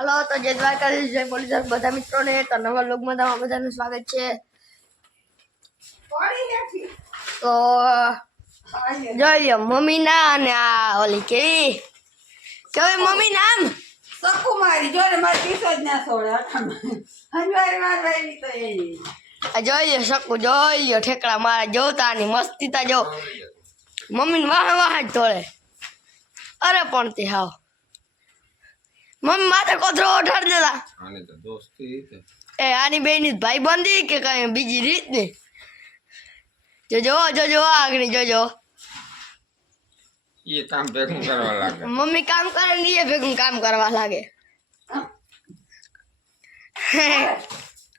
Hello तो जय દ્વારકાધીશ જય પોલીસ બધા મિત્રોને તો નવા વ્લોગમાં તમારું બધાનું સ્વાગત છે। તો જોઈ લો મમ્મી ના અને આ ઓલી કેવી કેવી મમ્મી નામ સકુમારી જોડે મારી પીસો જ ના છોડે હંજવારી મારવારી તો એ આ જોઈ લો શકુ જોઈ લો ઠેકડા મારા જોતા ની મસ્તી તા જો મમ્મી વાહ વાહ જ તોડે અરે પણ તે હાવ મમ્મી માથે કોથરો ઉઠાડ દેલા આને તો દોસ્તી એ આની બેની ભાઈ બંધી કે કઈ બીજી રીત ની જોજો જોજો આગળ જોજો એ કામ ભેગું કરવા લાગે મમ્મી કામ કરે ને એ ભેગું કામ કરવા લાગે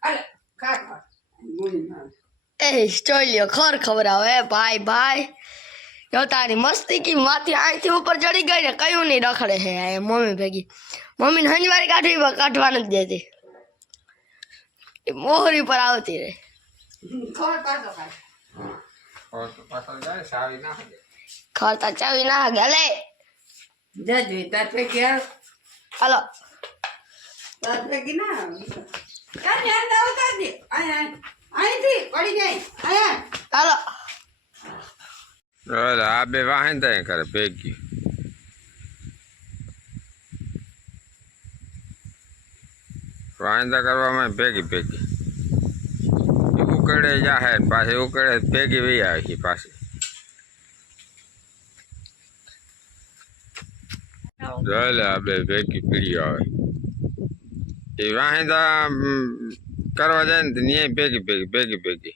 અલે ખા ખા ગુણી માર એ જોઈ લ્યો ખર ખવડાવે ભાઈ ભાઈ જો તારી મસ્તી કી માથી અહીંથી ઉપર ચડી ગઈ ને કયું નહીં રખડે હે આ મમ્મી ભેગી મમ્મીને હંજવારી કાઢવા નથી દેતી એ મોહરી પર આવતી રહે ખોર પાછો ખાય ઓર તો પાછળ જાય સાવી ના હગે ખરતા ચાવી ના ગલે જજુ તાર પે કે હાલો તાર પે કે ના કાઈ અંદર ઉતાર દે અહીંથી પડી જાય આયા હાલો ઓલે આ બે વાહન થાય કરે ભેગી વાંદા કરવામાં ભેગી ભેગી ઉકળે જાહે પાછી ઉકળે ભેગી વહી આવે છે પાછી જોલે આ બે ભેગી પીડી આવે એ વાંદા કરવા જાય ને ત્યાં ભેગી ભેગી ભેગી ભેગી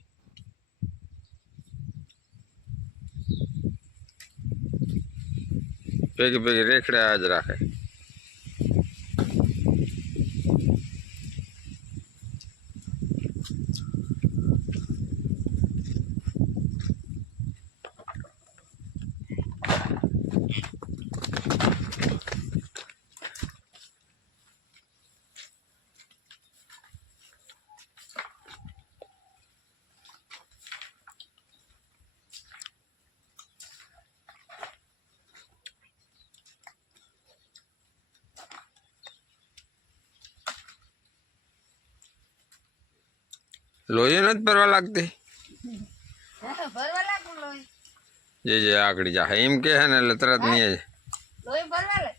ભેગી ભેગી રેખડે આજ રાખે લોહી નથી ભરવા લાગતી ભરવા લાગુ લોહી જે આગળ જા એમ કે છે ને એટલે તરત નહીં લોહી ભરવા લે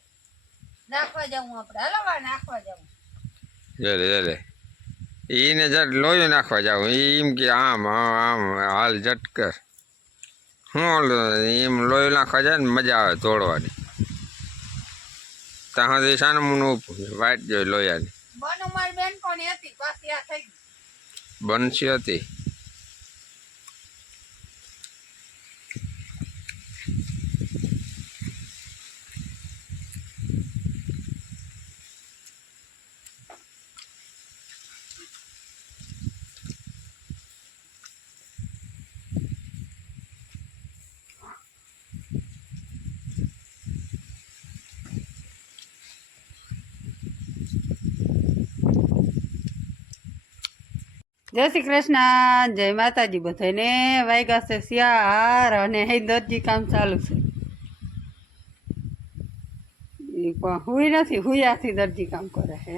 નાખવા જાવું આપણે હાલો વા નાખવા જાવું જલે એને જટ લોહી નાખવા જાવ એમ કે આમ આમ હાલ જટ કર હું એમ લોહી નાખવા જાય ને મજા આવે તોડવાની ત્યાં સુધી સાનમુનું વાઈટ જોઈ લોહિયાની બનુ મારી બેન કોની હતી પાછી આ થઈ બનશી હતી જય શ્રી કૃષ્ણ જય માતાજી બધાને વાગ્યા છે શિયાર અને દરજી કામ ચાલુ છે એ પણ હુઈ નથી હુયાથી દરજી કામ કરે છે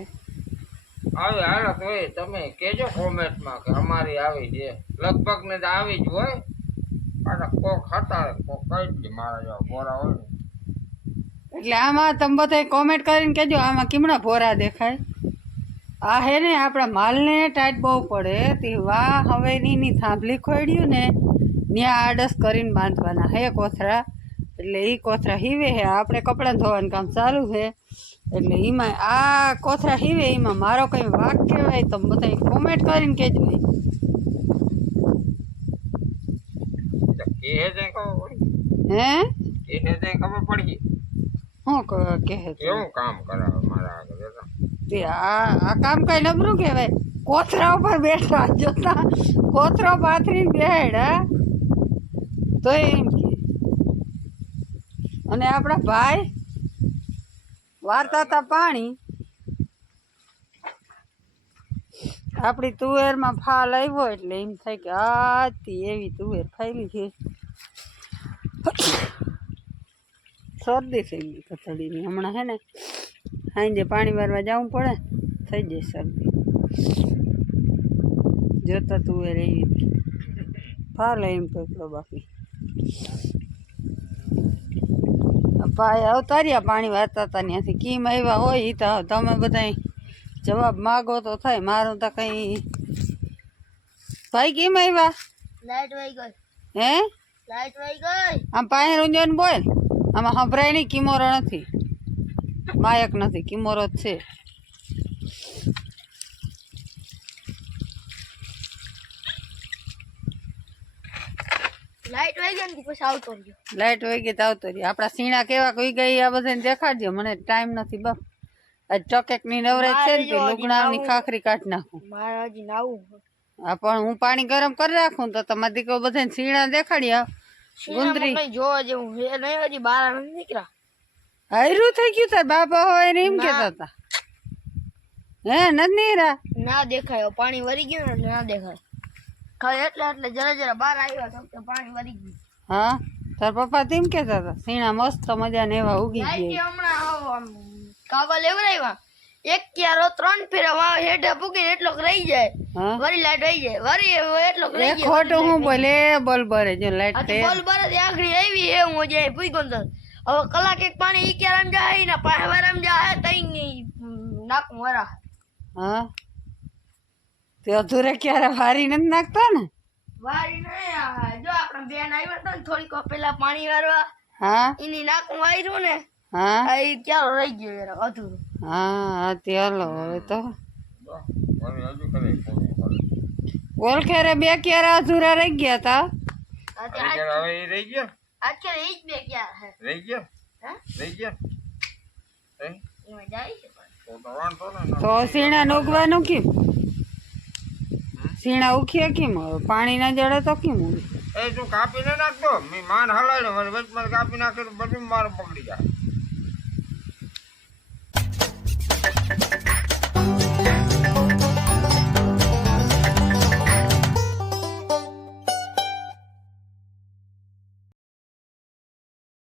આવી હાલત હોય તમે કેજો કોમેન્ટમાં કે અમારી આવી છે લગભગ ને આવી જ હોય પાછા કોક હતા કોક કઈ જ મારા જેવા બોરા હોય ને એટલે આમાં તમે બધા કોમેન્ટ કરીને કહેજો આમાં કેમણા ભોરા દેખાય આ હે ને આપણા માલને ટાઈટ બહુ પડે તે વાહ હવે ની થાંભલી ખોડ્યું ને ત્યાં આડસ કરીને બાંધવાના હે કોથરા એટલે એ કોથરા હીવે હે આપણે કપડાં ધોવાનું કામ ચાલુ છે એટલે એમાં આ કોથરા હીવે એમાં મારો કંઈ વાક કહેવાય તો બધા કોમેન્ટ કરીને કહેજો કે હે તે ખબર પડી હે કે હે તે ખબર પડી શું કહે કેવું કામ કરાવે મારા આગળ જોતા. તે આ કામ કઈ નબળું કહેવાય કોથરા ઉપર બેઠા જોતા કોથરો પાથરીને બેહાડ્યા તો એમ કે અને આપણા ભાઈ વારતા હતા પાણી આપણી તુવેરમાં ફાલ આવ્યો એટલે એમ થાય કે આથી એવી તુવેર ફાયલી છે શરદી થઈ ગઈ કથળીની હમણાં હે ને સાંજે પાણી વારવા જવું પડે થઈ જાય શરદી જોતા તું એ રહી ફાલે એમ પેકલો બાકી ભાઈ આવતા રહ્યા પાણી વારતા હતા ત્યાંથી કીમ આવ્યા હોય એ તો તમે બધા જવાબ માગો તો થાય મારું તો કંઈ ભાઈ કેમ આવ્યા લાઈટ વહી ગઈ હે લાઈટ વહી ગઈ આમ પાસે રૂંજન બોલ આમાં સંભળાય નહીં કિમોરો નથી માયક નથી કિમોરો જ છે લાઈટ વહી ગઈ ને પછી આવતો રહ્યો લાઈટ વહી ગઈ તો આવતો રહ્યો આપણા સીણા કેવા કોઈ ગઈ આ બધાને દેખાડજો મને ટાઈમ નથી બસ આજ ચોકેકની નવરાજ છે ને તે લુગડાની ખાખરી કાઢી નાખું મારે હજી નાવું હા પણ હું પાણી ગરમ કરી રાખું તો તમારી દીકરો બધાને સીણા દેખાડ્યા ગુંદરી કઈ જોવા જેવું હે નહીં હજી બહાર નથી નીકળ્યા હાયરું થઈ ગયું તાર બાપા હોય ને એમ કેતા હતા હે નથી નીરા ના દેખાય પાણી વરી ગયું ને ના દેખાય ખાલી એટલે જરા જરા બહાર આવ્યા તો પાણી વરી ગયું હા તાર પપ્પા તેમ કેતા હતા સીણા મસ્ત મજાને એવા ઉગી લાઈટ ગયા હમણાં આમ કાબા લેવરાવ્યા એક ક્યારો 3 ફેરા વાવ હેઠે પૂગીને એટલો રહી જાય હા વરી લાઈટ વહી જાય વરી એટલો રહી એ જાય ખોટું હું બોલે બોલ બરે જો લાઈટ તે બોલ બરે આખરી આવી હે હું જાય પૂગો તો હવે કલાક એક પાણી ઈ ક્યારામ જાય ને પાસે વારામ જાય તઈ નાકું વરા હા તે અધૂરે ક્યારે વારી નથી નાખતા ને વારી નહીં જો આપણા બેન આવ્યા હતા ને થોડીક વાર પહેલા પાણી વારવા હા એની નાકું વાર્યું ને હા આ ઈ ક્યારો રહી ગયો યાર અધૂરું હા તે હાલો હવે તો વળી હજુ કરે ઓળખેરે બે ક્યારે અધૂરા રહી ગયા તા હવે એ રહી ગયા અત્યારે ઈ જ બે ક્યાર હે રહી ગયા હે રહી ગયા એમાં જાય છે પણ તો વાંધો ને તો સીણા નોગવાનું કેમ સીણા ઉખીએ કેમ હવે પાણી ના જડે તો કેમ ઉગે એ તું કાપી ના નાખતો મેં માન હલાડ્યો વચમાં કાપી નાખ્યો તો બધું મારું પકડી જાય